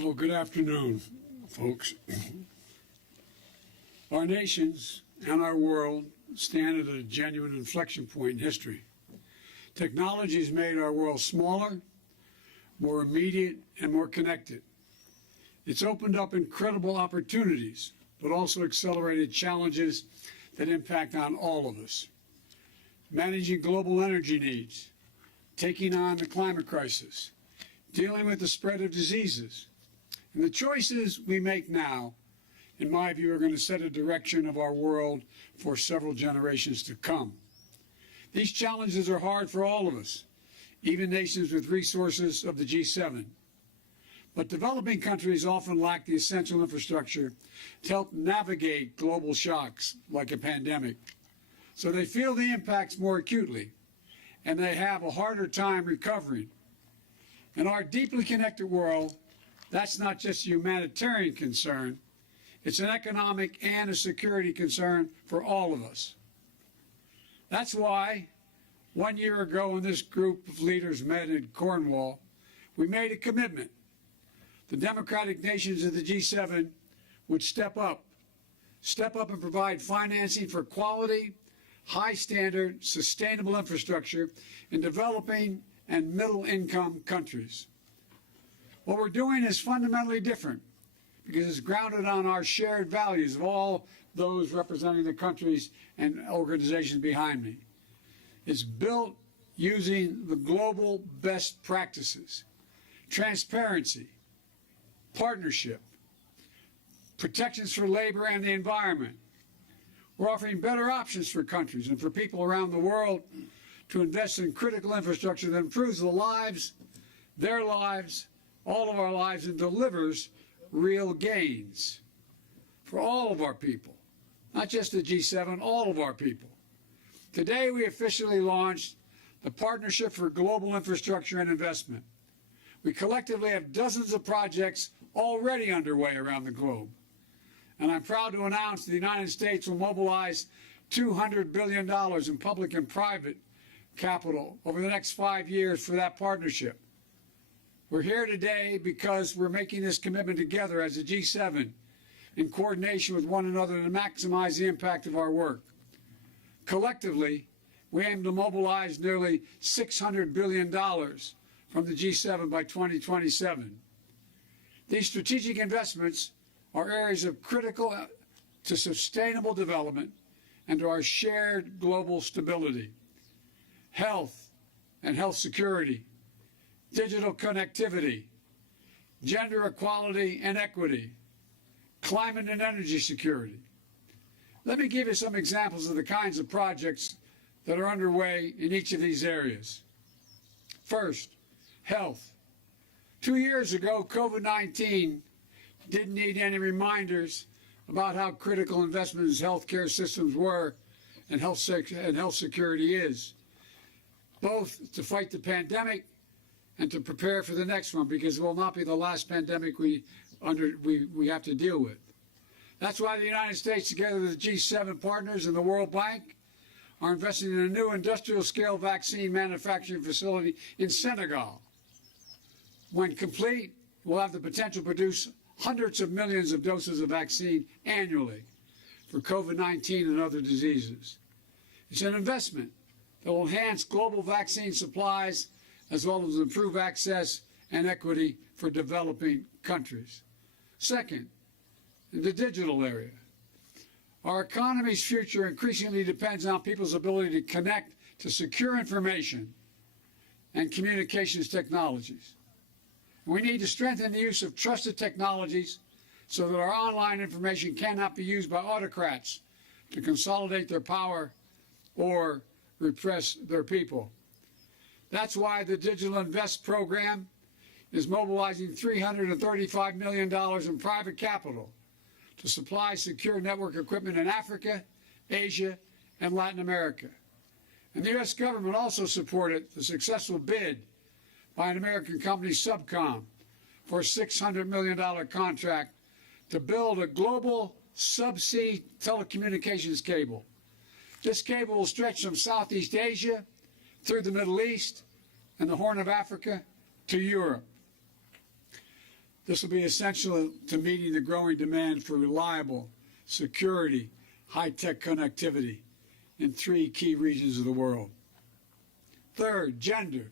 Well, good afternoon, folks. Our nations and our world stand at a genuine inflection point in history. Technology has made our world smaller, more immediate, and more connected. It's opened up incredible opportunities, but also accelerated challenges that impact on all of us. Managing global energy needs, taking on the climate crisis, dealing with the spread of diseases. And the choices we make now, in my view, are going to set a direction of our world for several generations to come. These challenges are hard for all of us, even nations with resources of the G7. But developing countries often lack the essential infrastructure to help navigate global shocks like a pandemic. So they feel the impacts more acutely, and they have a harder time recovering. In our deeply connected world, that's not just a humanitarian concern, it's an economic and a security concern for all of us. That's why 1 year ago when this group of leaders met in Cornwall, we made a commitment. The democratic nations of the G7 would step up and provide financing for quality, high standard, sustainable infrastructure in developing and middle income countries. What we're doing is fundamentally different because it's grounded on our shared values of all those representing the countries and organizations behind me. It's built using the global best practices, transparency, partnership, protections for labor and the environment. We're offering better options for countries and for people around the world to invest in critical infrastructure that improves the lives, their lives, all of our lives, and delivers real gains for all of our people, not just the G7, all of our people. Today we officially launched the Partnership for Global Infrastructure and Investment. We collectively have dozens of projects already underway around the globe. And I'm proud to announce the United States will mobilize $200 billion in public and private capital over the next 5 years for that partnership. We're here today because we're making this commitment together as a G7 in coordination with one another to maximize the impact of our work. Collectively, we aim to mobilize nearly $600 billion from the G7 by 2027. These strategic investments are areas of critical to sustainable development and to our shared global stability. Health and health security, digital connectivity, gender equality and equity, climate and energy security. Let me give you some examples of the kinds of projects that are underway in each of these areas. First, health. 2 years ago, COVID-19 didn't need any reminders about how critical investments in healthcare systems were and health security is, both to fight the pandemic and to prepare for the next one, because it will not be the last pandemic we have to deal with. That's why the United States, together with the G7 partners and the World Bank, are investing in a new industrial-scale vaccine manufacturing facility in Senegal. When complete, we'll have the potential to produce hundreds of millions of doses of vaccine annually for COVID-19 and other diseases. It's an investment that will enhance global vaccine supplies as well as improve access and equity for developing countries. Second, in the digital area, our economy's future increasingly depends on people's ability to connect to secure information and communications technologies. We need to strengthen the use of trusted technologies so that our online information cannot be used by autocrats to consolidate their power or repress their people. That's why the Digital Invest program is mobilizing $335 million in private capital to supply secure network equipment in Africa, Asia, and Latin America. And the U.S. government also supported the successful bid by an American company, Subcom, for a $600 million contract to build a global subsea telecommunications cable. This cable will stretch from Southeast Asia through the Middle East and the Horn of Africa to Europe. This will be essential to meeting the growing demand for reliable, security, high-tech connectivity in 3 key regions of the world. Third, gender.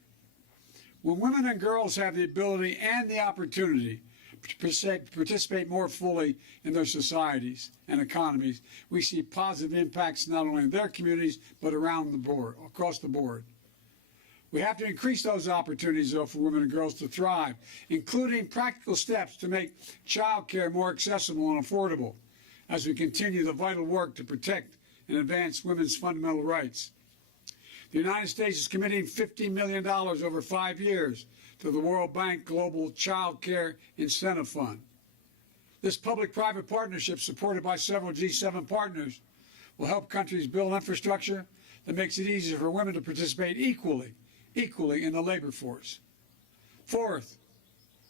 When women and girls have the ability and the opportunity to participate more fully in their societies and economies, we see positive impacts not only in their communities, but around the board, across the board. We have to increase those opportunities, though, for women and girls to thrive, including practical steps to make child care more accessible and affordable as we continue the vital work to protect and advance women's fundamental rights. The United States is committing $50 million over 5 years to the World Bank Global Child Care Incentive Fund. This public-private partnership, supported by several G7 partners, will help countries build infrastructure that makes it easier for women to participate equally in the labor force. Fourth,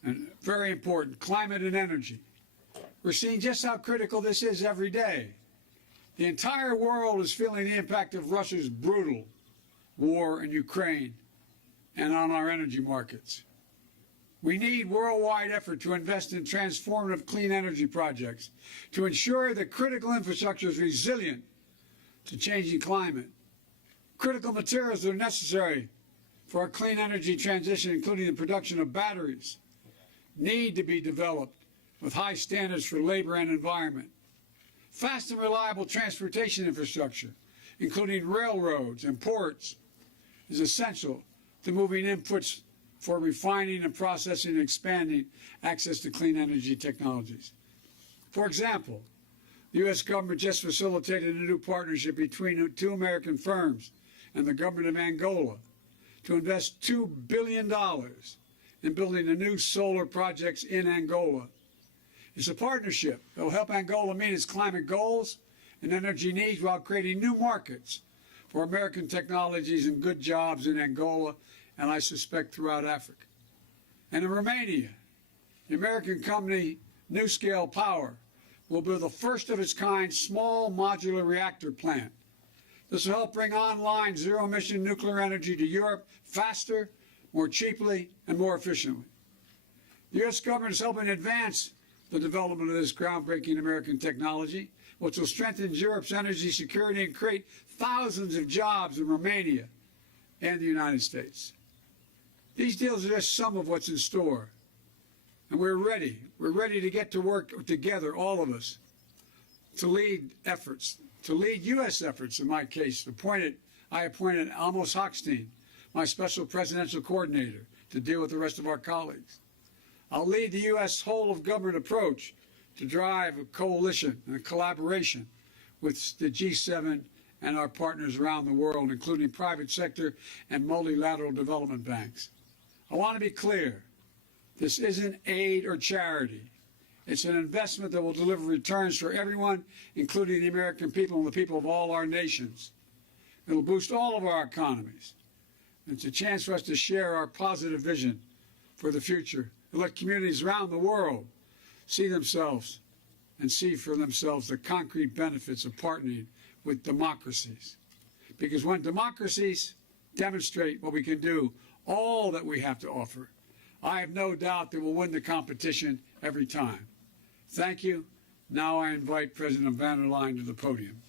and very important, climate and energy. We're seeing just how critical this is every day. The entire world is feeling the impact of Russia's brutal war in Ukraine and on our energy markets. We need worldwide effort to invest in transformative clean energy projects to ensure that critical infrastructure is resilient to changing climate. Critical materials that are necessary for our clean energy transition, including the production of batteries, need to be developed with high standards for labor and environment. Fast and reliable transportation infrastructure, including railroads and ports, is essential to moving inputs for refining and processing and expanding access to clean energy technologies. For example, the U.S. government just facilitated a new partnership between 2 American firms and the government of Angola to invest $2 billion in building the new solar projects in Angola. It's a partnership that will help Angola meet its climate goals and energy needs while creating new markets for American technologies and good jobs in Angola, and I suspect throughout Africa. And in Romania, the American company NuScale Power will build the first of its kind small modular reactor plant. This will help bring online zero-emission nuclear energy to Europe faster, more cheaply, and more efficiently. The U.S. government is helping advance the development of this groundbreaking American technology, which will strengthen Europe's energy security and create thousands of jobs in Romania and the United States. These deals are just some of what's in store. And we're ready. We're ready to get to work together, all of us, to lead efforts, to lead U.S. efforts in my case. I appointed Amos Hochstein, my special presidential coordinator, to deal with the rest of our colleagues. I'll lead the U.S. whole-of-government approach to drive a coalition and a collaboration with the G7 and our partners around the world, including private sector and multilateral development banks. I want to be clear. This isn't aid or charity. It's an investment that will deliver returns for everyone, including the American people and the people of all our nations. It'll boost all of our economies. It's a chance for us to share our positive vision for the future and let communities around the world see themselves and see for themselves the concrete benefits of partnering with democracies. Because when democracies demonstrate what we can do, all that we have to offer, I have no doubt that we'll win the competition every time. Thank you. Now I invite President von der Leyen to the podium.